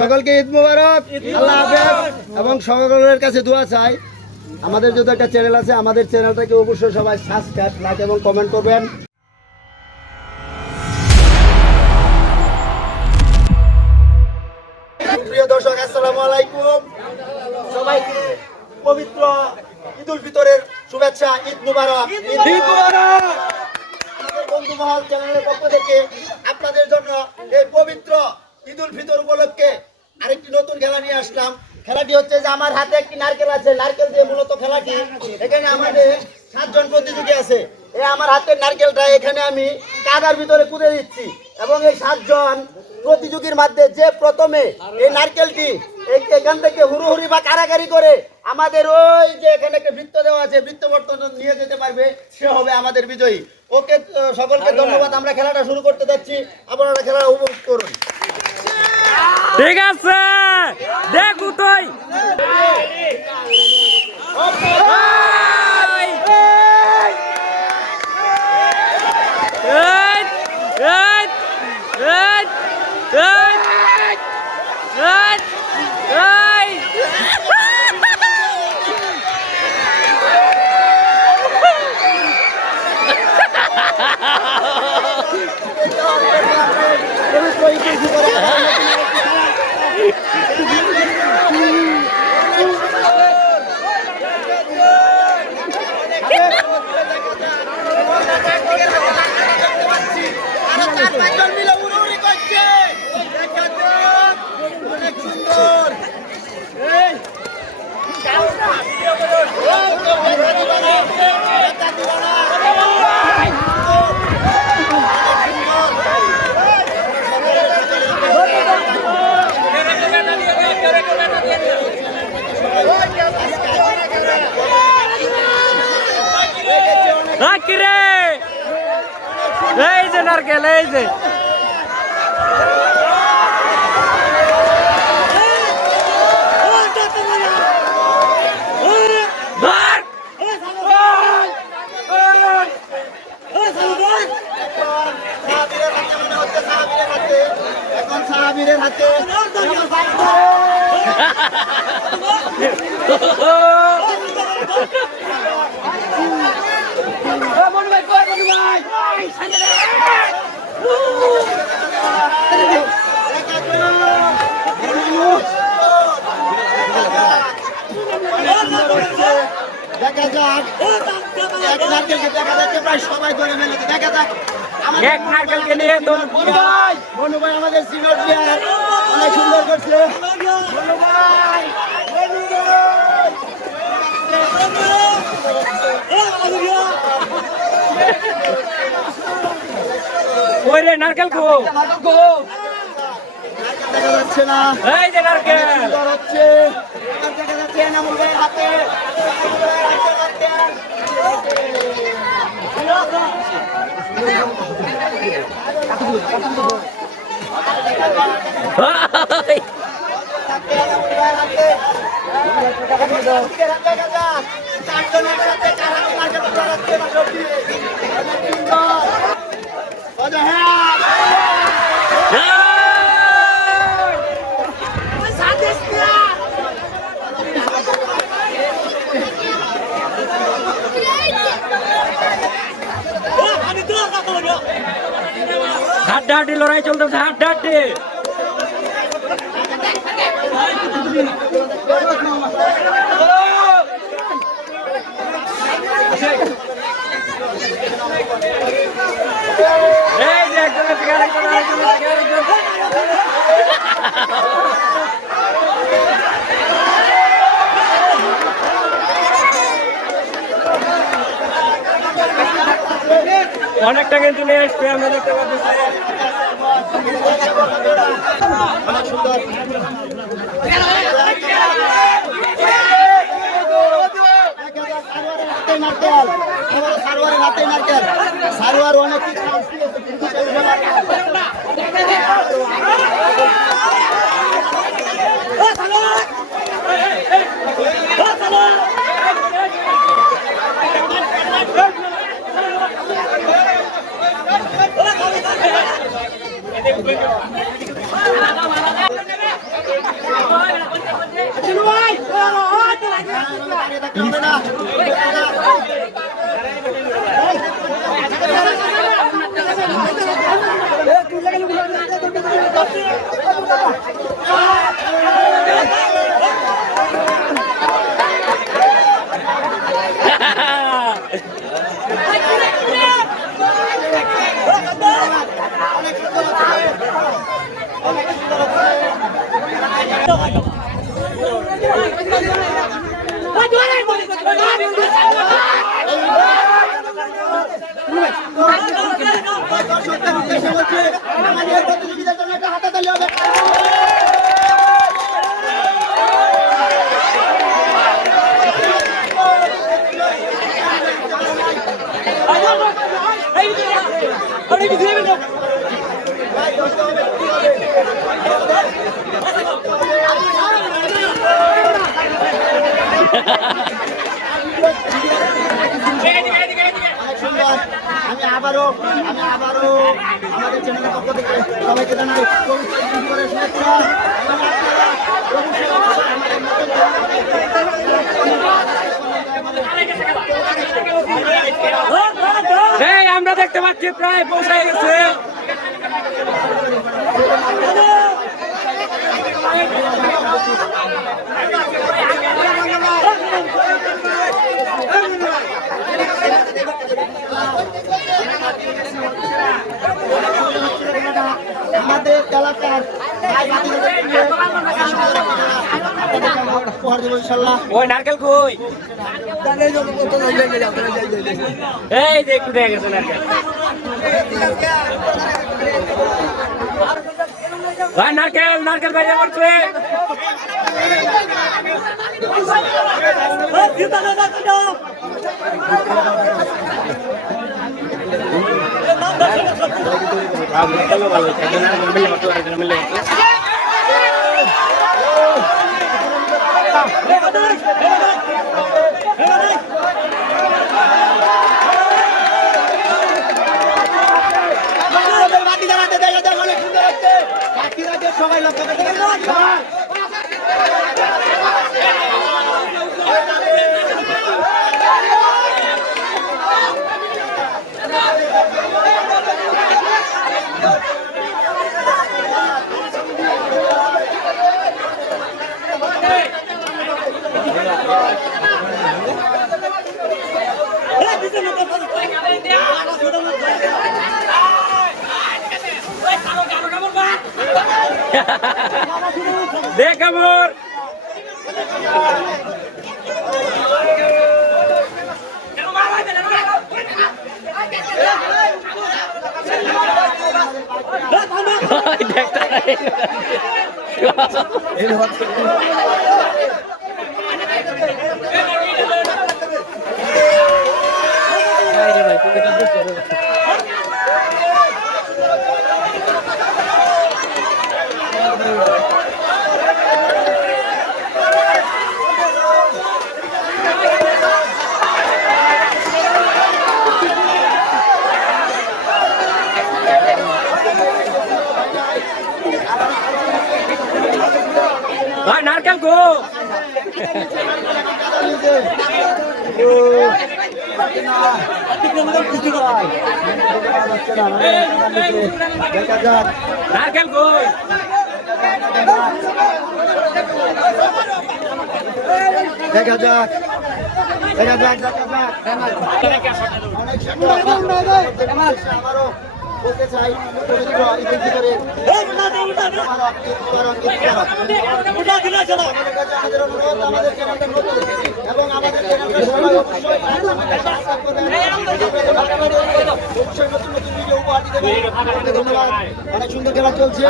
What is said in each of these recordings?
সকলকে ঈদ মুবারক। আল্লাহ হাফেজ। এবং সকলের কাছে দোয়া চাই। আমাদের যদি একটা চ্যানেল আছে আমাদের চ্যানেলটাকে অবশ্যই সবাই সাবস্ক্রাইব লাইক এবং কমেন্ট করবেন। প্রিয় দর্শক আসসালামু আলাইকুম। সবাইকে পবিত্র ঈদ উল ফিতরের শুভেচ্ছা ঈদ মুবারক। ঈদ মুবারক। বন্ধু মহল চ্যানেলের পক্ষ থেকে আপনাদের জন্য এই পবিত্র ঈদ উল ফিতর উপলক্ষে আরেকটি নতুন খেলা নিয়ে আসলাম। খেলাটি হচ্ছে যে আমার হাতে একটি নারকেল আছে। নারকেল দিয়ে মূলত খেলাটি। এখানে আমাদের সাতজন প্রতিযোগী আছে। এই আমার হাতের নারকেলটা এখানে আমি কাদার ভিতরে কুদে দিচ্ছি। এবং এই সাতজন প্রতিযোগীর মধ্যে যে প্রথমে এই নারকেলটি এখান থেকে হুড়ুহুড়ি বা কারাকারি করে আমাদের ওই যে এখানে একটা বৃত্ত দেওয়া আছে বৃত্ত বর্তন নিয়ে যেতে পারবে সে হবে আমাদের বিজয়ী। ওকে সকলকে ধন্যবাদ। আমরা খেলাটা শুরু করতে যাচ্ছি। আপনারা খেলা উপভোগ করুন। ঠিক আছে দেখু তুই এই, এই, এই, এই, এই, এই। পবিত্র ঈদ উল ফিতরে আবার নতুন আরেকটি খেলা। আরও চার পাঁচজন মিলে উড়াউড়ি করছে। দেখা যাক, অনেক সুন্দর। এই। এই, কেউ দেখা দিবা না, দেখা দিবা না। আ, কি রে এই যে নারকেল এই যে সাহাবীরের হাতে। এখন সাহাবীরের হাতে দেখা যাক এক নারকেলকে দেখা যাচ্ছে প্রায় সবাই দেখা যাক এক নারকেলকে নিয়ে ভাই বনু ভাই আমাদের সিনিয়র প্লেয়ার অনেক সুন্দর করছে বনু ভাই বনু ভাই ওই রে নারকেল খো এই যে নারকেল। হাতে হ্যাঁ হাড্ডাহাড্ডি লড়াই চলতেছে হাড্ডাহাড্ডি। এই যে একজনের থেকে আরেকজন আরেকজনের থেকে আরেকজন অনেকটা কিন্তু নিয়ে আসছে আমরা দেখতে পাচ্ছি। নারকেল সারোয়ারের হাতে নারকেল সারোয়ার অনেক কিছু chance দিয়েছে, দর্শকদের উদ্দেশ্যে বলছি আমাদের প্রতিযোগিতার জন্য একটা হাতাতালি হবে অনেক সুন্দর আমি আবারও আমি আবারও আমাদের চ্যানেলের পক্ষ থেকে সবাইকে জানাই করে আমরা দেখতে পাচ্ছি প্রায় পৌঁছায় গেছে আমাদের এলাকার ভাই ভাতিজাদের নিয়ে আপনাদেরকে আমরা উপহার দেবো ইনশাল্লাহ ওই নারকেল কই? এই যে একটু গেছে নারকেল। ভাই নারকেল নারকেল বাইরে করছে আমাদের ভাতিজারাতে দেখা যায় অনেক সুন্দর হচ্ছে ভাতিজাকে সবাই লক্ষ্য করতে দেখ আমার ভাই নারকেল গো দেখা যাক নারকেল কই দেখা যাক দেখা যাক দেখা যাক বলতে চাই পবিত্র ঈদুল ফিতরের আবারও ঈদ মুবারক, ঈদ মুবারক। আমাদের অনুরোধ, আমাদের চ্যানেলটা নতুন। এবং আমাদের চ্যানেলটা সবাই অবশ্যই অবশ্যই নতুন নতুন ভিডিও উপহার দিতে ধন্যবাদ। অনেক সুন্দর খেলা চলছে।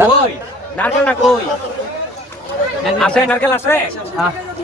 কই? নারকেল না কই? আছে নারকেল আছে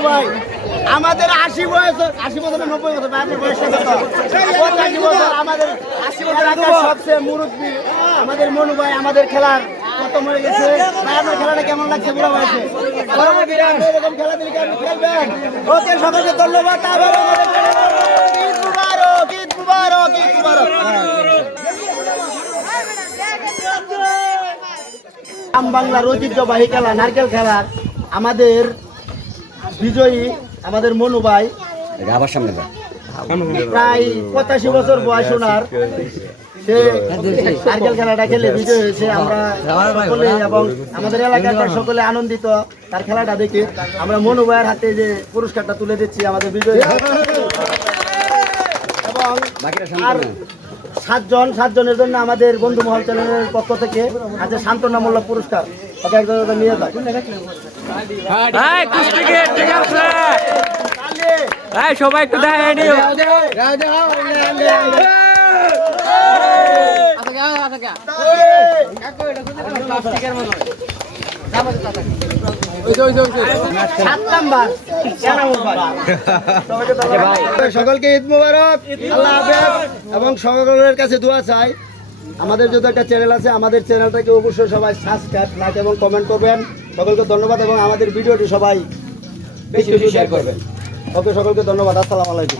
ভাই। আমাদের আশি বয়স আশি বছর নব্বই বছর আপনার বয়সটা কত? পঁচাশি বছর আমাদের আশি বছর সবচেয়ে মুরব্বী আমাদের মনু ভাই আমাদের খেলার কত মরে গেছে? ভাই আপনার খেলাটা কেমন লাগছে বুড়া বয়সে? পরবর্তী এরকম খেলা দিলে খেলবেন। ওকে ধন্যবাদ। আবার ঈদ মুবারক ঈদ মুবারক ঈদ মুবারক। গ্রাম বাংলার ঐতিহ্যবাহী খেলা নারকেল খেলার আমাদের বিজয়ী আমাদের মনু ভাই। আবার সামনে প্রায় পঁচাশি বছর বয়স ওনার। সে খেলাটা খেলে বিজয় হয়েছে। আমরা সকলে এবং আমাদের এলাকার সকলে আনন্দিত তার খেলাটা দেখে। আমরা মনু ভাইয়ের হাতে যে পুরস্কারটা তুলে দিচ্ছি আমাদের বিজয়ী। এবং আর সাতজন সাতজনের জন্য আমাদের বন্ধু মহল চ্যানেলের পক্ষ থেকে আছে সান্ত্বনামূলক পুরস্কার। সবাই একটু দেখাই নিও। সকলকে ঈদ মুবারক। এবং সকলের কাছে দোয়া চাই। আমাদের যদি একটা চ্যানেল আছে আমাদের চ্যানেলটাকে অবশ্যই সবাই সাবস্ক্রাইব লাইক এবং কমেন্ট করবেন। সকলকে ধন্যবাদ এবং আমাদের ভিডিওটি সবাই বেশি বেশি শেয়ার করবেন। ওকে সকলকে ধন্যবাদ। আসসালামু আলাইকুম।